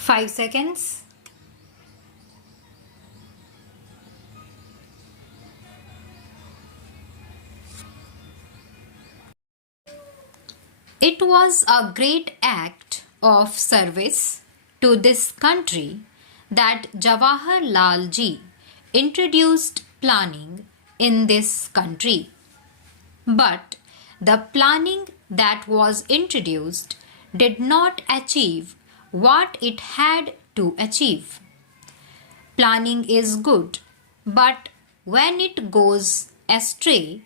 5 seconds. It was a great act of service to this country that Jawaharlal ji introduced planning in this country. But the planning that was introduced did not achieve what it had to achieve. Planning is good, but when it goes astray,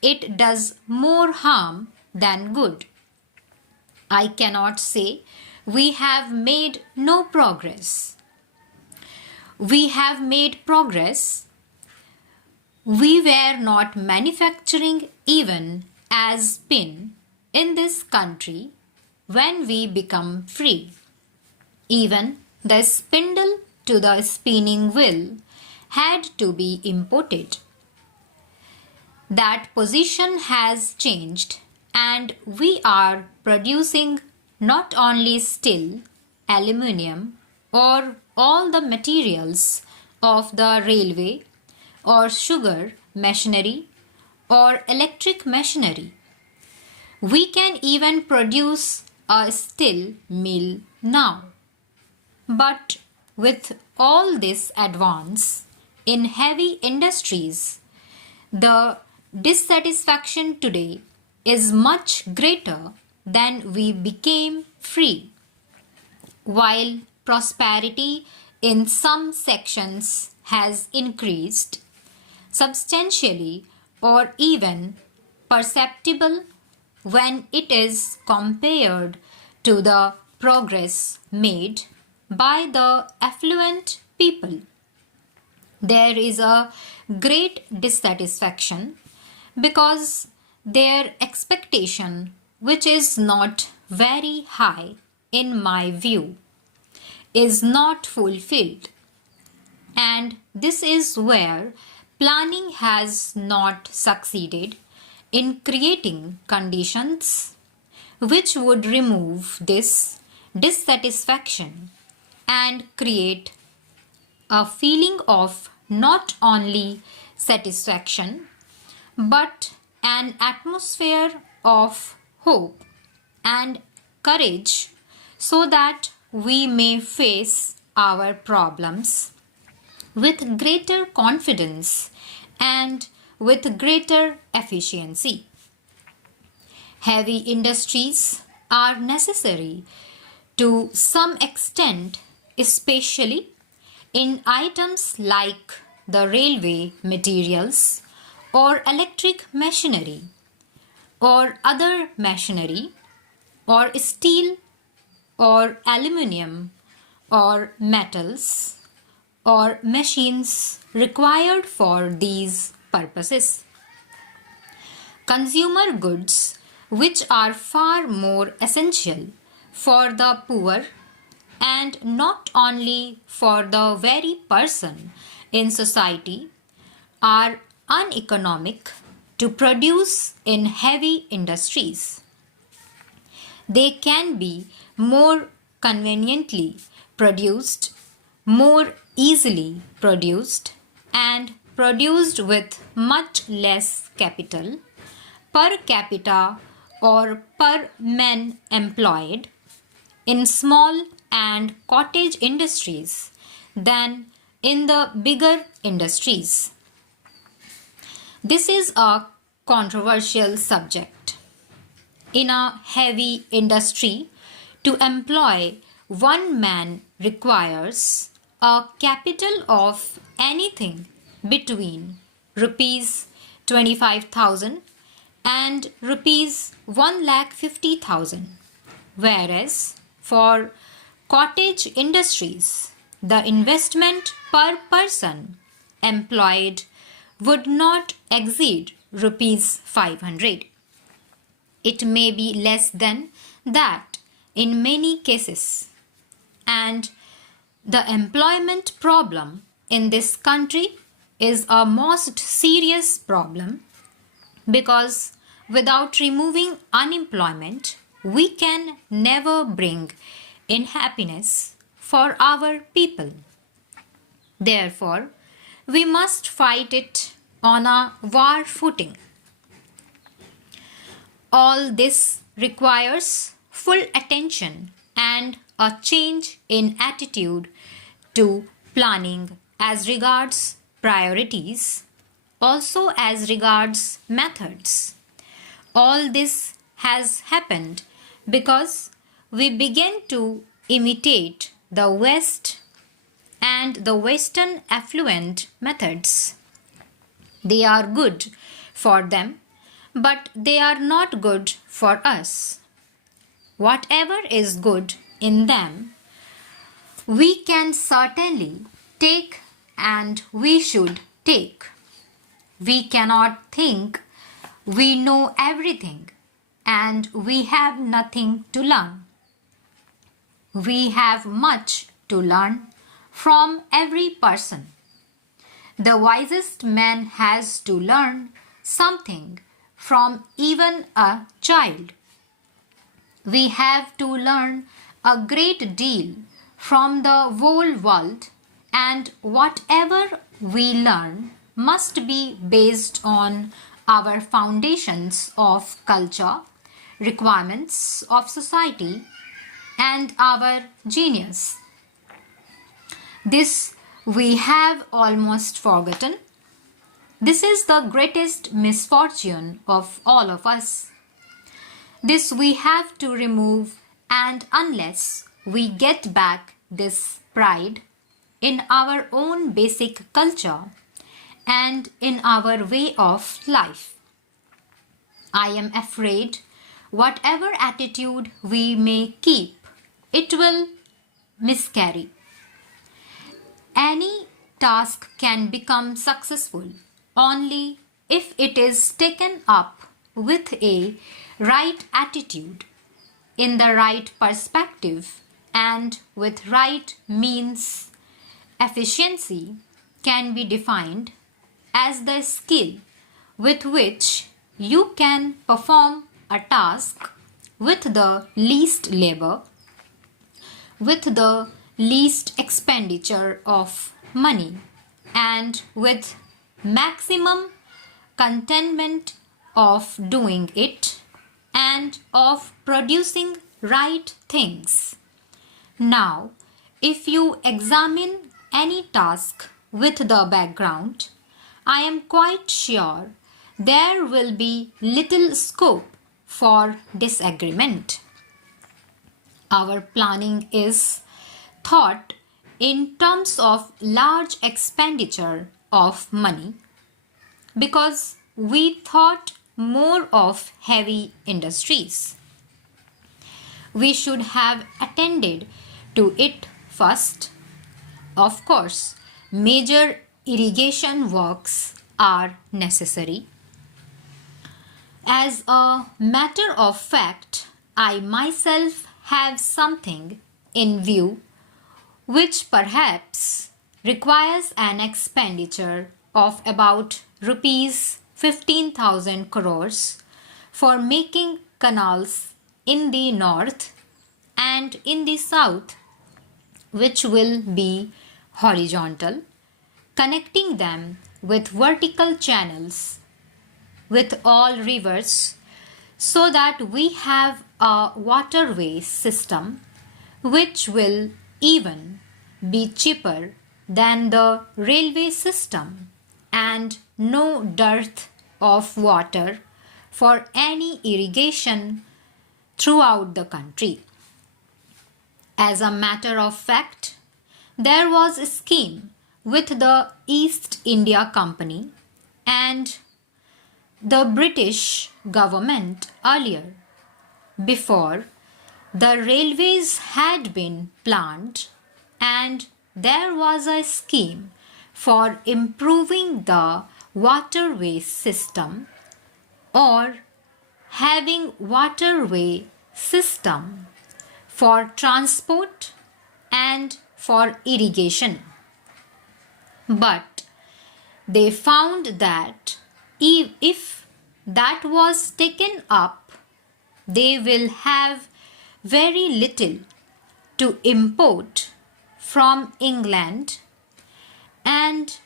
it does more harm than good. I cannot say we have made no progress. We have made progress. We were not manufacturing even as pin in this country when we become free. Even the spindle to the spinning wheel had to be imported. That position has changed and we are producing not only steel, aluminium or all the materials of the railway or sugar machinery or electric machinery. We can even produce a steel mill now. But with all this advance in heavy industries, the dissatisfaction today is much greater than we became free. While prosperity in some sections has increased substantially or even perceptible when it is compared to the progress made by the affluent people, there is a great dissatisfaction because their expectation, which is not very high in my view, is not fulfilled. And this is where planning has not succeeded in creating conditions which would remove this dissatisfaction and create a feeling of not only satisfaction but an atmosphere of hope and courage so that we may face our problems with greater confidence and with greater efficiency. Heavy industries are necessary to some extent, especially in items like the railway materials or electric machinery or other machinery or steel or aluminium or metals or machines required for these purposes. Consumer goods, which are far more essential for the poor and not only for the very person in society, are uneconomic to produce in heavy industries. They can be more conveniently produced, more easily produced, and produced with much less capital per capita or per man employed in small and cottage industries than in the bigger industries. This is a controversial subject. In a heavy industry, to employ one man requires a capital of anything between rupees 25,000 and rupees 1,50,000, whereas for cottage industries, the investment per person employed would not exceed rupees 500. It may be less than that in many cases. And the employment problem in this country is a most serious problem because without removing unemployment, we can never bring in happiness for our people. Therefore, we must fight it on a war footing. All this requires full attention and a change in attitude to planning as regards priorities, also as regards methods. All this has happened because we began to imitate the West and the Western affluent methods. They are good for them, but they are not good for us. Whatever is good in them, we can certainly take and we should take. We cannot think we know everything and we have nothing to learn. We have much to learn from every person. The wisest man has to learn something from even a child. We have to learn a great deal from the whole world, and whatever we learn must be based on our foundations of culture, requirements of society, and our genius. This we have almost forgotten. This is the greatest misfortune of all of us. This we have to remove, and unless we get back this pride in our own basic culture and in our way of life, I am afraid whatever attitude we may keep, it will miscarry. Any task can become successful only if it is taken up with a right attitude, in the right perspective, and with right means. Efficiency can be defined as the skill with which you can perform a task with the least labor, with the least expenditure of money, and with maximum contentment of doing it and of producing right things. Now, if you examine any task with the background, I am quite sure there will be little scope for disagreement. Our planning is thought in terms of large expenditure of money because we thought more of heavy industries. We should have attended to it first. Of course, major irrigation works are necessary. As a matter of fact, I myself have something in view which perhaps requires an expenditure of about rupees 15,000 crores for making canals in the north and in the south, which will be horizontal, connecting them with vertical channels with all rivers, so that we have a waterway system which will even be cheaper than the railway system, and no dearth of water for any irrigation throughout the country. As a matter of fact, there was a scheme with the East India Company and the British government earlier, before the railways had been planned, and there was a scheme for improving the waterway system or having waterway system for transport and for irrigation. But they found that if that was taken up, they will have very little to import from England, and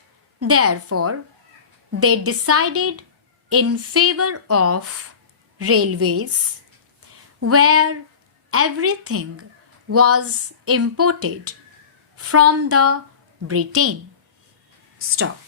therefore they decided in favor of railways, where everything was imported from the Britain. Stop.